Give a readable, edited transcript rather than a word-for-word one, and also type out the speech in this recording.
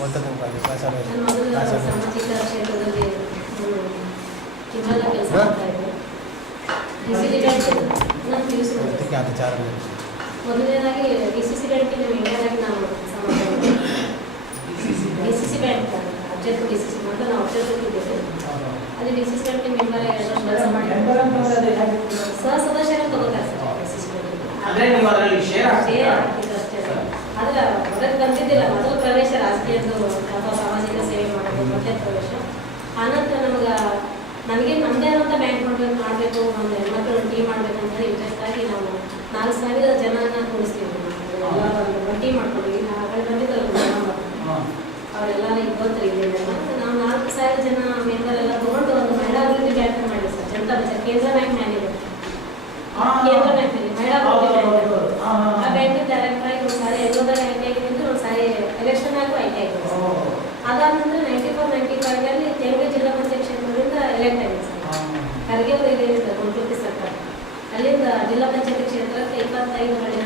ಮೊದಲ ನಾನು ಸಾಮಾಜಿಕ ಕ್ಷೇತ್ರದಲ್ಲಿ ಕೆಲಸ ಮಾಡ್ತಾ ಇದ್ದೆ. ನಾನು PUC ಮೊದಲನೇದಾಗಿ DCC ಬ್ಯಾಂಕಿನ ಮೆಂಬರಾಗಿ ನಾವು DCC ಬ್ಯಾಂಕ್ ಅಬ್ಜೆಕ್ಟ್ DCC ಮೊದಲು ನಾವು ಅಬ್ಜೆಕ್ಟ್ ಇದ್ದೇವೆ. ಅಲ್ಲಿ DCC ಬ್ಯಾಂಕಿನ ಮೆಂಬರಾಗಿ ಕೆಲಸ ಮಾಡಿ ಸದಸ್ಯರ ತಗೋತಾರೆ ಆದರೆ ಹೊರಗೆ ಬಂದಿದ್ದಿಲ್ಲ. ಮೊದಲು ಪ್ರವೇಶ ರಾಜಕೀಯದ್ದು ಅಥವಾ ಸಾಮಾಜಿಕ ಸೇವೆ ಮಾಡೋದು ಮೊದಲೇ ಪ್ರವೇಶ. ಆನಂತರ ನನಗೆ ನಮ್ಮದೇ ಆದಂಥ ಬ್ಯಾಂಕ್ ಮಾಡಬೇಕು, ಒಂದು ಹೆಣ್ಮಕ್ಳು ಟೀಮ್ ಮಾಡಬೇಕಂತ ಇಂಟ್ರೆಸ್ಟ್ ಆಗಿ ನಾವು 4,000 ಜನನ ಕೂಡಿಸ್ತೀವಿ. ಎಲ್ಲ ಒಂದು ಟೀಮ್ ಮಾಡ್ಕೊಂಡ್ವಿ. ನಾವು ಬಂದಿದ್ದಲ್ಲ ಅವರೆಲ್ಲ ಇಬ್ಬತ್ತು ಇದ್ದೀವಿ. ನಾವು 4,000 ಜನ ಮೆಂಬರ್ ಎಲ್ಲ ತೊಗೊಂಡು ಒಂದು ಮಹಿಳಾ ಅಭಿವೃದ್ಧಿ ಬ್ಯಾಂಕ್ ಮಾಡಿದ್ವಿ ಸರ್. ಜನತಾ ಬಜಾರ್ ಕೇಂದ್ರ ಬ್ಯಾಂಕ್ ಮ್ಯಾನೇಜರ್, ಕೇಂದ್ರ ಬ್ಯಾಂಕಲ್ಲಿ ಮಹಿಳಾ ಅಭಿವೃದ್ಧಿ ಬ್ಯಾಂಕ್. ಆ ಬ್ಯಾಂಕಿನ ಡೈರೆಕ್ಟರ್ ಆಗಿ ಒಂದು ಸಾರಿ ಎಲ್ಲೋದಾಗ ಆಯ್ಕೆ ಆಗಿದ್ದು, ಒಂದು ಸಾರಿ ಎಲೆಕ್ಷನ್ ಆಗು ಆಯ್ಕೆ ಆಗಿದೆ. ಅದಾದ ನಂತರ 94-95 ತೆಲುಗು ಜಿಲ್ಲಾ ಪಂಚಾಯತ್ ಕ್ಷೇತ್ರದಿಂದ ಎಲೆಕ್ಟ್ ಆಗಿದೆ ಸರ್. ಖರ್ಗೆ ಅವರು ಇದೆ ಗುಂಟೂರು ಸರ್ಕಾರ. ಅಲ್ಲಿಂದ ಜಿಲ್ಲಾ ಪಂಚಾಯತ್ ಕ್ಷೇತ್ರಕ್ಕೆ 25